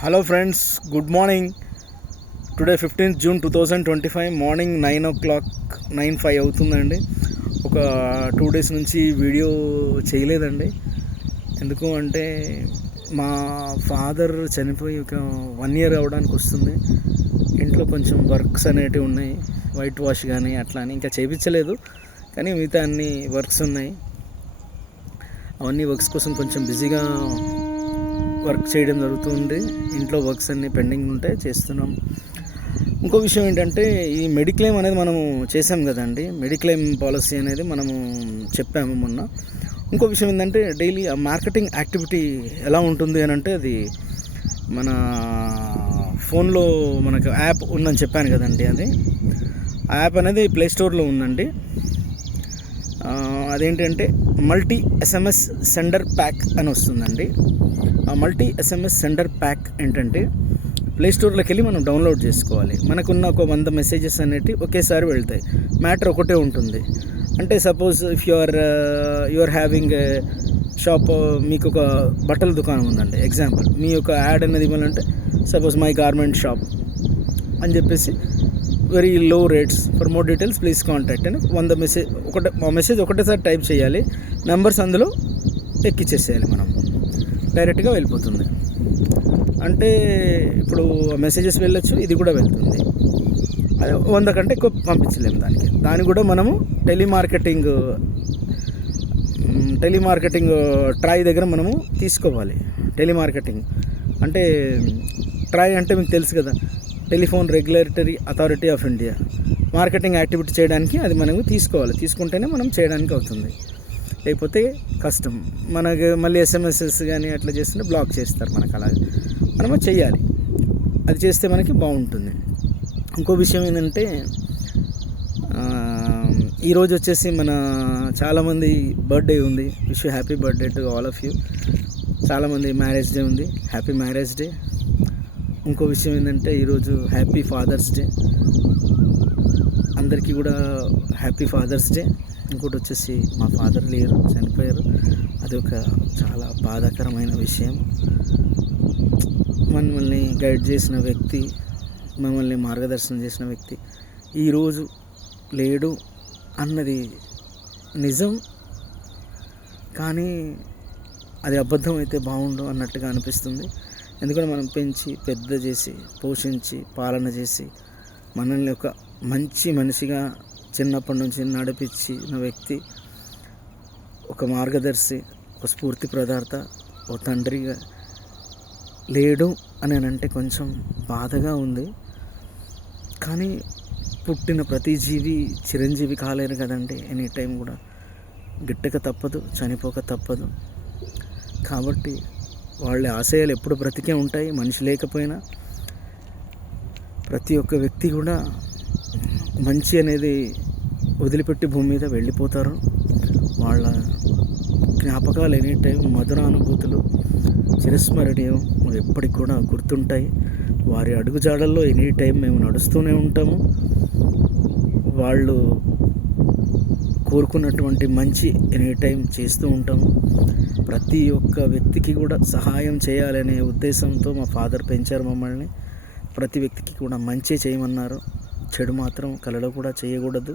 Hello friends, good morning. Today 15th June 2025 morning 9:00 9:05 అవుతుందండి. ఒక 2 days నుంచి వీడియో చేయలేదండి. ఎందుకు అంటే మా ఫాదర్ చనిపోయి ఒక 1 year అవడానికి వస్తుంది. ఇంట్లో కొంచెం వర్క్స్ అనేటివి ఉన్నాయి, వైట్ వాష్ కానీ అట్లా అని ఇంకా చేయించలేదు, కానీ మిగతా అన్ని వర్క్స్ ఉన్నాయి. అవన్నీ వర్క్స్ కోసం కొంచెం బిజీగా వర్క్ చేయడం జరుగుతుంది. ఇంట్లో వర్క్స్ అన్నీ పెండింగ్ ఉంటే చేస్తున్నాం. ఇంకో విషయం ఏంటంటే ఈ మెడిక్లెయిమ్ అనేది మనము చేసాం కదండి. మెడిక్లెయిమ్ పాలసీ అనేది మనము చెప్పాము మొన్న. ఇంకో విషయం ఏంటంటే డైలీ ఆ మార్కెటింగ్ యాక్టివిటీ ఎలా ఉంటుంది అని అంటే, అది మన ఫోన్లో మనకు యాప్ ఉందని చెప్పాను కదండి. అది ఆ యాప్ అనేది ప్లే స్టోర్లో ఉందండి. అదేంటంటే మల్టీ SMS సెండర్ ప్యాక్ అని వస్తుందండి. ఆ మల్టీ SMS సెండర్ ప్యాక్ ఏంటంటే ప్లే స్టోర్లోకి వెళ్ళి మనం డౌన్లోడ్ చేసుకోవాలి. మనకున్న ఒక 100 మెసేజెస్ అనేటివి ఒకేసారి వెళ్తాయి. మ్యాటర్ ఒకటే ఉంటుంది. అంటే suppose if you are having shop, మీకు ఒక బట్టల దుకాణం ఉందండి. ఎగ్జాంపుల్, మీ యొక్క యాడ్ అనేది ఇవ్వాలంటే సపోజ్ మై గార్మెంట్ షాప్ అని చెప్పేసి very low rates, for more details please contact అని 100 మెసేజ్ ఒకటేసారి టైప్ చేయాలి. నెంబర్స్ అందులో ఎక్కిచ్చేసేయాలి, మనం డైరెక్ట్గా వెళ్ళిపోతుంది. అంటే ఇప్పుడు మెసేజెస్ వెళ్ళొచ్చు, ఇది కూడా వెళ్తుంది. అది 100 కంటే ఎక్కువ పంపించలేము దానికి కూడా మనము టెలిమార్కెటింగ్ ట్రై దగ్గర మనము తీసుకోవాలి. టెలిమార్కెటింగ్ అంటే ట్రై అంటే మీకు తెలుసు కదా, telephone regulatory authority of India. Marketing activity చేయడానికి అది మనము తీసుకోవాలి. తీసుకుంటేనే మనం చేయడానికి అవుతుంది, లేకపోతే కష్టం. మనకు మళ్ళీ SMS కానీ అట్లా చేస్తుంటే బ్లాక్ చేస్తారు మనకు. అలాగే మనము చెయ్యాలి, అది చేస్తే మనకి బాగుంటుంది. ఇంకో విషయం ఏంటంటే ఈరోజు వచ్చేసి మన చాలామంది బర్త్డే ఉంది. Wish you happy birthday to all of you. చాలామంది మ్యారేజ్ డే ఉంది, హ్యాపీ మ్యారేజ్ డే. ఇంకో విషయం ఏంటంటే ఈరోజు హ్యాపీ ఫాదర్స్ డే, అందరికీ కూడా హ్యాపీ ఫాదర్స్ డే. ఇంకోటి వచ్చేసి మా ఫాదర్ లేరు, చనిపోయారు. అది ఒక చాలా బాధాకరమైన విషయం. మమ్మల్ని గైడ్ చేసిన వ్యక్తి, మమ్మల్ని మార్గదర్శనం చేసిన వ్యక్తి ఈరోజు లేడు అన్నది నిజం, కానీ అది అబద్ధం అయితే బాగుండు అన్నట్టుగా అనిపిస్తుంది. ఎందుకంటే మనం పెంచి పెద్ద చేసి పోషించి పాలన చేసి మనల్ని ఒక మంచి మనిషిగా చిన్నప్పటి నుంచి నడిపించిన వ్యక్తి, ఒక మార్గదర్శి, ఒక స్ఫూర్తి ప్రదాత, ఒక తండ్రిగా లేడు అని అంటే కొంచెం బాధగా ఉంది. కానీ పుట్టిన ప్రతి జీవి చిరంజీవి కాలేరు కదండి. ఎనీ టైం కూడా గిట్టక తప్పదు, చనిపోక తప్పదు. కాబట్టి వాళ్ళ ఆశయాలు ఎప్పుడు బ్రతికే ఉంటాయి. మనిషి లేకపోయినా ప్రతి ఒక్క వ్యక్తి కూడా మంచి అనేది వదిలిపెట్టి భూమి మీద వెళ్ళిపోతారు. వాళ్ళ జ్ఞాపకాలు ఎనీ టైం, మధుర అనుభూతులు చిరస్మరణీయం, ఎప్పటికి కూడా గుర్తుంటాయి. వారి అడుగుజాడల్లో ఎనీ టైం మేము నడుస్తూనే ఉంటాము. వాళ్ళు కోరుకున్నటువంటి మంచి ఎనీ టైం చేస్తూ ఉంటాము. ప్రతి ఒక్క వ్యక్తికి కూడా సహాయం చేయాలనే ఉద్దేశంతో మా ఫాదర్ పెంచారు మమ్మల్ని. ప్రతి వ్యక్తికి కూడా మంచి చేయమన్నారు, చెడు మాత్రం కలలో కూడా చేయకూడదు.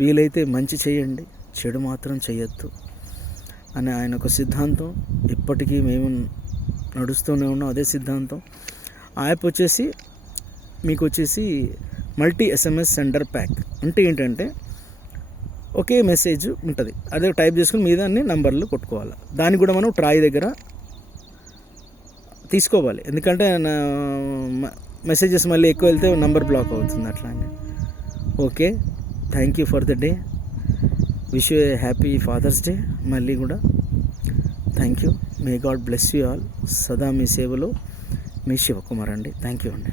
వీలైతే మంచి చేయండి, చెడు మాత్రం చేయొద్దు అని ఆయన ఒక సిద్ధాంతం. ఇప్పటికీ మేము నడుస్తూనే ఉన్నాం అదే సిద్ధాంతం. ఆ యాప్ వచ్చేసి మీకు వచ్చేసి మల్టీ SMS సెండర్ ప్యాక్ అంటే ఏంటంటే ఒకే మెసేజ్ ఉంటుంది, అదే టైప్ చేసుకుని మీద అన్ని నంబర్లు కొట్టుకోవాలి. దాన్ని కూడా మనం ట్రాయ్ దగ్గర తీసుకోవాలి. ఎందుకంటే మెసేజెస్ మళ్ళీ ఎక్కువ వెళ్తే నంబర్ బ్లాక్ అవుతుంది అట్లా అని. Okay, thank you for the day. Wish you happy father's day. మళ్ళీ కూడా thank you. May God bless you all. సదా మీ సేవలో మీ శివకుమార్ అండి. థ్యాంక్ యూ అండి.